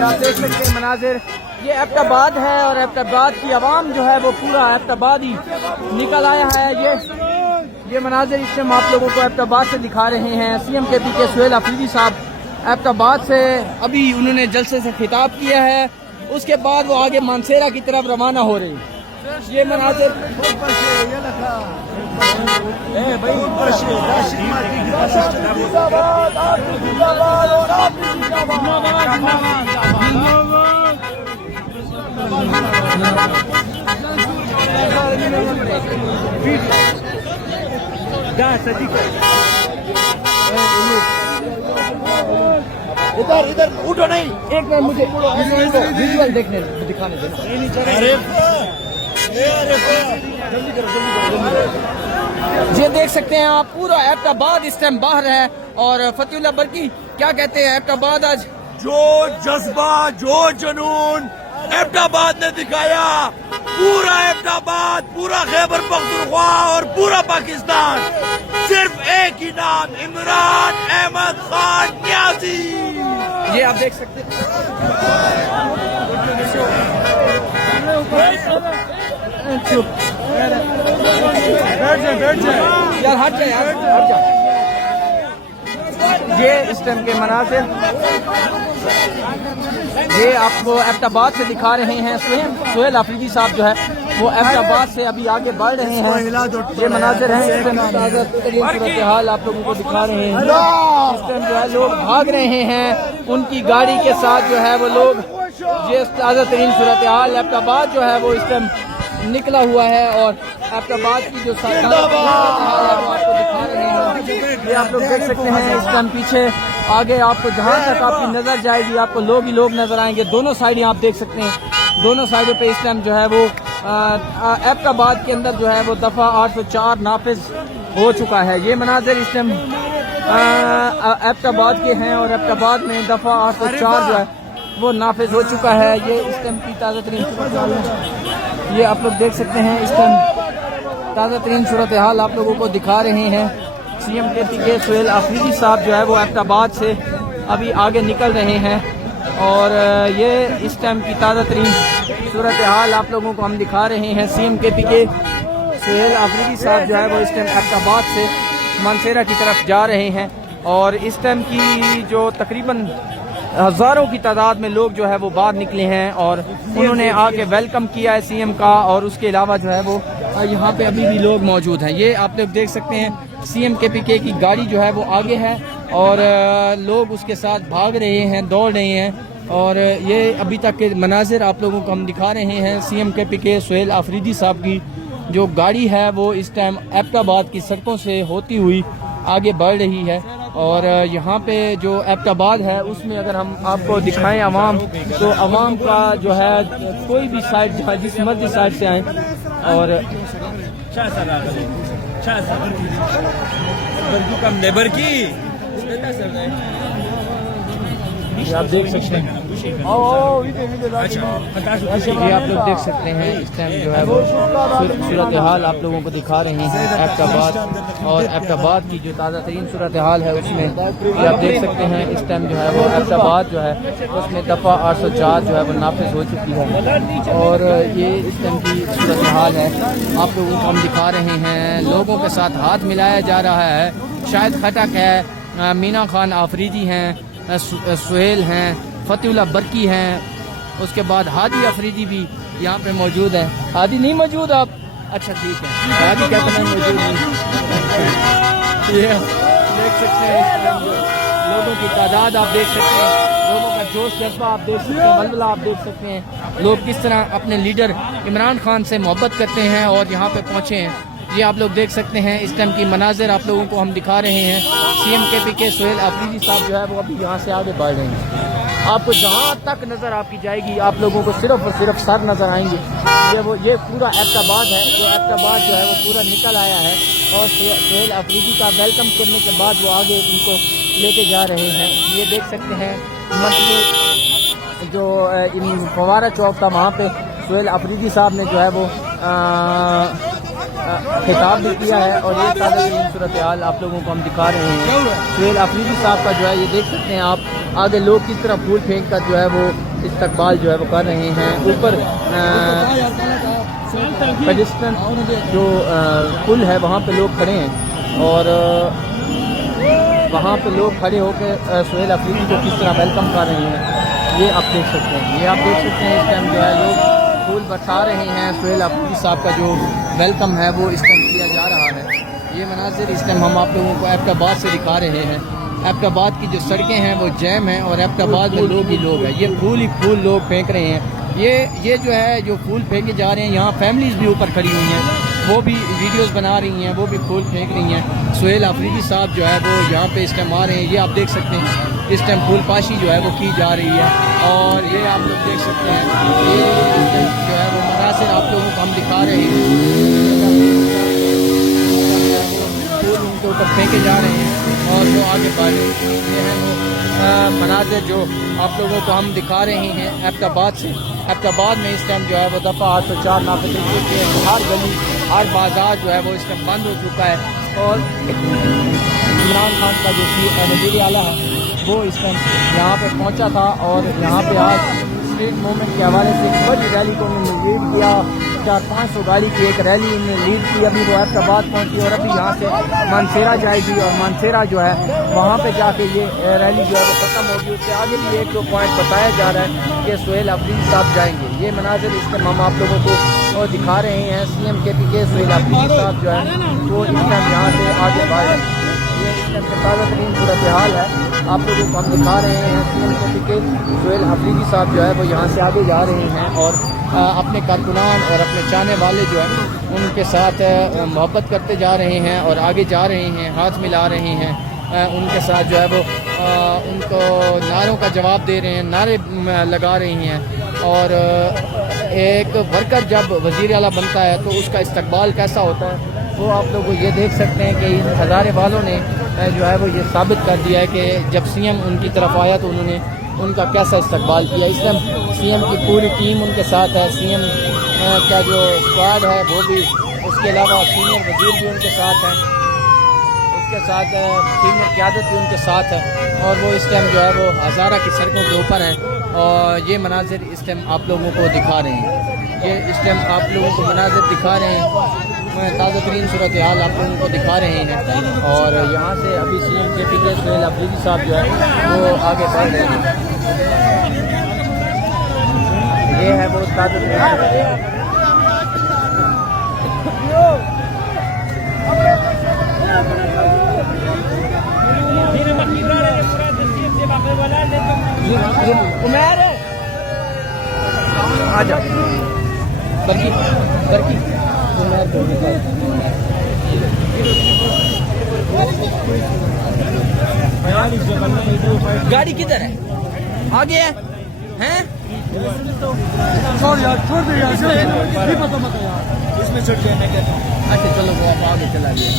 ये आप देख सकते हैं मनाजिर, ये एबटाबाद है और एबटाबाद की आवाम जो है वो पूरा एबटाबाद ही निकल आया है। ये मनाजिर इस टाइम आप लोगों को एबटाबाद से दिखा रहे हैं। CM KP के सुहेल अफरीदी साहब एबटाबाद से अभी उन्होंने जलसे से खिताब किया है, उसके बाद वो आगे मानसेरा की तरफ रवाना हो रही है। ये मनाजिर इधर इधर उठो नहीं, एक मिनट मुझे विजुअल देखने दिखाने देना। ये देख सकते हैं आप, पूरा एबटाबाद इस टाइम बाहर है। और फतेहुल्लाह बरकी क्या कहते हैं, एबटाबाद आज जो जज्बा जो जुनून एबटाबाद ने दिखाया, पूरा एबटाबाद, पूरा खैबर पख्तूनख्वा और पूरा पाकिस्तान, सिर्फ एक ही नाम, इमरान अहमद खान न्याजी। ये आप देख सकते हैं। यार हट जा यार, हट जा। ये इस टाइम के मनाजिर ये आपको एबटाबाद से दिखा रहे हैं। सुहेल अफरीदी साहब जो है वो एबटाबाद से अभी आगे बढ़ रहे हैं। ये मनाजिर हैं, इस टाइम सूरत हाल आप लोगों को दिखा रहे हैं। इस टाइम जो है लोग भाग रहे हैं उनकी गाड़ी के साथ, जो है वो लोग, ये ताज़ा तरीन सूरत हाल एबटाबाद जो है वो इस टाइम निकला हुआ है। और एबटाबाद की जो हाल है वो आपको दिखा रहे हैं। ये आप लोग देख सकते हैं इस टाइम पीछे आगे आपको जहाँ तक आपकी नजर जाएगी आपको लोग ही लोग नजर आएंगे। दोनों साइडें आप देख सकते हैं, दोनों साइडों पे इस टाइम जो है वो एबटाबाद के अंदर जो है वो दफा 804 नाफिज हो चुका है। ये मनाजिर इस टाइम एबटाबाद के हैं और एबटाबाद में दफा 804 जो है वो नाफिज हो चुका है। ये इस टाइम की ताज़ा तरीन सूरत हाल है। ये आप लोग देख सकते हैं इस टाइम ताज़ा तरीन सूरत हाल आप लोगों को दिखा रहे हैं। CM KP के सुहेल अफरीदी साहब जो है वो एबटाबाद से अभी आगे निकल रहे हैं। और ये इस टाइम की ताज़ा तरीन सूरत हाल आप लोगों को हम दिखा रहे हैं। CM KP के सुहेल अफरीदी साहब जो है वो इस टाइम एबटाबाद से मानसेरा की तरफ जा रहे हैं। और इस टाइम की जो तकरीबन हज़ारों की तादाद में लोग जो है वो बाहर निकले हैं और उन्होंने आके वेलकम किया है CM का। और उसके अलावा जो है वो यहाँ पे अभी भी लोग मौजूद हैं। ये आप लोग देख सकते हैं CM KP की गाड़ी जो है वो आगे है और लोग उसके साथ भाग रहे हैं, दौड़ रहे हैं। और ये अभी तक के मनाजिर आप लोगों को हम दिखा रहे हैं। CM KP के सुहेल अफरीदी साहब की जो गाड़ी है वो इस टाइम एबटाबाद की सड़कों से होती हुई आगे बढ़ रही है। और यहाँ पे जो एबटाबाद है उसमें अगर हम आपको दिखाएं अवाम, तो अवाम का जो है कोई भी साइड जिस मर्जी साइड से आए और आप देख सकते हैं। ये आप लोग देख सकते हैं इस टाइम जो है वो सूरत हाल आप लोगों को दिखा रहे हैं एबटाबाद। और एबटाबाद की जो ताज़ा तरीन सूरत हाल है उसमें ये आप देख सकते हैं इस टाइम जो है वो एबटाबाद जो है उसमें दफ़ा 804 जो है वो नाफिज हो चुकी है। और ये इस टाइम की सूरत हाल है आप लोगों को हम दिखा रहे हैं। लोगों के साथ हाथ मिलाया जा रहा है। शाहिद खटक है, मीना खान आफरीदी हैं, सुहेल हैं, फतेहुल्लाह बरकी हैं, उसके बाद हादी अफरीदी भी यहाँ पे मौजूद है। हादी नहीं मौजूद आप? अच्छा ठीक है, हादी क्या करना मौजूद नहीं। ये देख सकते हैं लोगों की तादाद आप देख सकते हैं, लोगों का जोश जज्बा आप देख सकते हैं, बलबला आप देख सकते हैं। लोग किस तरह अपने लीडर इमरान खान से मोहब्बत करते हैं और यहाँ पे पहुँचे हैं। ये आप लोग देख सकते हैं इस टाइम की मनाजिर आप लोगों को हम दिखा रहे हैं। CM KP के सुहेल अफरीदी साहब जो है वो अभी यहाँ से आगे बढ़ रहे हैं। आपको जहाँ तक नज़र आपकी जाएगी आप लोगों को सिर्फ और सिर्फ सर नज़र आएंगे। ये पूरा एबटाबाद है, जो एबटाबाद जो है वो पूरा निकल आया है। और सुहेल अफरीदी का वेलकम करने के बाद वो आगे उनको लेके जा रहे हैं। ये देख सकते हैं मंथली जो फवारा चौक था वहाँ पे सुहेल अफरीदी साहब ने जो है वो खिताब भी किया है। और ये ताज़ा सूरत हाल आप लोगों को हम दिखा रहे हैं। सुहेल अफरीदी साहब का जो है ये देख सकते हैं आप, आगे लोग किस तरह फूल फेंक कर जो है वो इस्तकबाल जो है वो कर रहे हैं। ऊपर पेडिस्ट्रियन जो पुल है वहाँ पे लोग खड़े हैं और वहाँ पे लोग खड़े होकर सुहेल अफरीदी को किस तरह वेलकम कर रहे हैं ये आप देख सकते हैं। ये आप देख सकते हैं इस टाइम जो है लोग फूल बरसा रहे हैं। सुहेल अफरीदी साहब का जो वेलकम है वो इस टाइम किया जा रहा है। ये मनाजिर इस टाइम हम आप लोगों को एबटाबाद से दिखा रहे हैं। एबटाबाद की जो सड़कें हैं वो जैम हैं और एबटाबाद में लोग ही लोग हैं। ये फूल ही फूल लोग फेंक रहे हैं। ये जो है जो फूल फेंके जा रहे हैं, यहाँ फैमिलीज भी ऊपर खड़ी हुई हैं, वो भी वीडियोस बना रही हैं, वो भी फूल फेंक रही हैं। सुहेल अफरीदी साहब जो है वो यहाँ पे इस टाइम आ रहे हैं। ये आप देख सकते हैं इस टाइम फूल पाशी जो है वो की जा रही है और ये आप लोग देख सकते हैं ये जो है वो मनासिर आप लोगों को हम दिखा रहे हैं। फूल उनके ऊपर फेंके जा रहे हैं और वो आगे बढ़ रहे हैं। ये है वो मनाजिर जो आप लोगों को हम दिखा रहे हैं एबटाबाद से। एबटाबाद में इस टाइम जो है वो दफ़ा 804 नाफिज के हर गली हर बाजार जो है वो इस टाइम बंद हो चुका है और इमरान खान का जो वज़ीर आला है वो इस टाइम यहाँ पे पहुँचा था और यहाँ पे आज स्ट्रीट मूवमेंट के हवाले से एक बड़ी रैली को उन्होंने लीड किया। 400-500 गाड़ी की एक रैली उन्होंने लीड की। अभी वो एबटाबाद पहुँची और अभी यहाँ से मानसेरा जाएगी और मानसेरा जो है वहाँ पे जाके ये रैली जो है वो ख़त्म होगी। उससे आगे भी एक दो पॉइंट बताया जा रहा है कि सुहेल अफरीदी साहब जाएंगे। ये मनाजिर इस टाइम हम आप लोगों को दिखा रहे हैं। CM KPK सुहेल अफरीदी साहब जो है वो इस टाइम यहाँ से आगे बढ़ रहे हैं। ये इस टाइम ताज़ा तरीन सूरत हाल है आप लोगों को हम दिखा रहे हैं। CM KPK सुहेल अफरीदी साहब जो है वो यहाँ से आगे जा रहे हैं और अपने कारकुनान और अपने चाहने वाले जो है उनके साथ मोहब्बत करते जा रहे हैं और आगे जा रहे हैं, हाथ मिला रहे हैं। उनके साथ जो है वो उनको नारों का जवाब दे रहे हैं, नारे लगा रही हैं। और एक वर्कर जब वज़ीर आला बनता है तो उसका इस्तकबाल कैसा होता है वो आप लोग ये देख सकते हैं कि इन हज़ारे वालों ने जो है वो ये साबित कर दिया है कि जब CM उनकी तरफ आया तो उन्होंने उनका कैसा इस्तकबाल किया। इस टाइम CM की पूरी टीम उनके साथ है। CM का जो स्क्वाड है वो भी, उसके अलावा सीनियर वज़ीर भी उनके साथ हैं, उसके साथ सीनियर क़यादत भी उनके साथ है और वो इस टाइम जो है वो हज़ारा की सड़कों के ऊपर हैं और ये मनाजिर इस टाइम आप लोगों को दिखा रहे हैं। ये इस टाइम आप लोगों को मनाजिर दिखा रहे हैं, ताज़ा तरीन सूरत हाल आप लोगों को दिखा रहे हैं। और यहाँ से अभी CM KPK सुहेल अफरीदी साहब जो है वो आगे बढ़ रहे हैं। ये है वो ताज़ा तरीन आजा बरकी गाड़ी किधर है? आगे है हैं? छोड़ यार, छोड़ दे यार, नहीं पता मत यार, इसमें चढ़ के मैं कहता हूँ। अच्छा चलो वो आप आगे चला गया।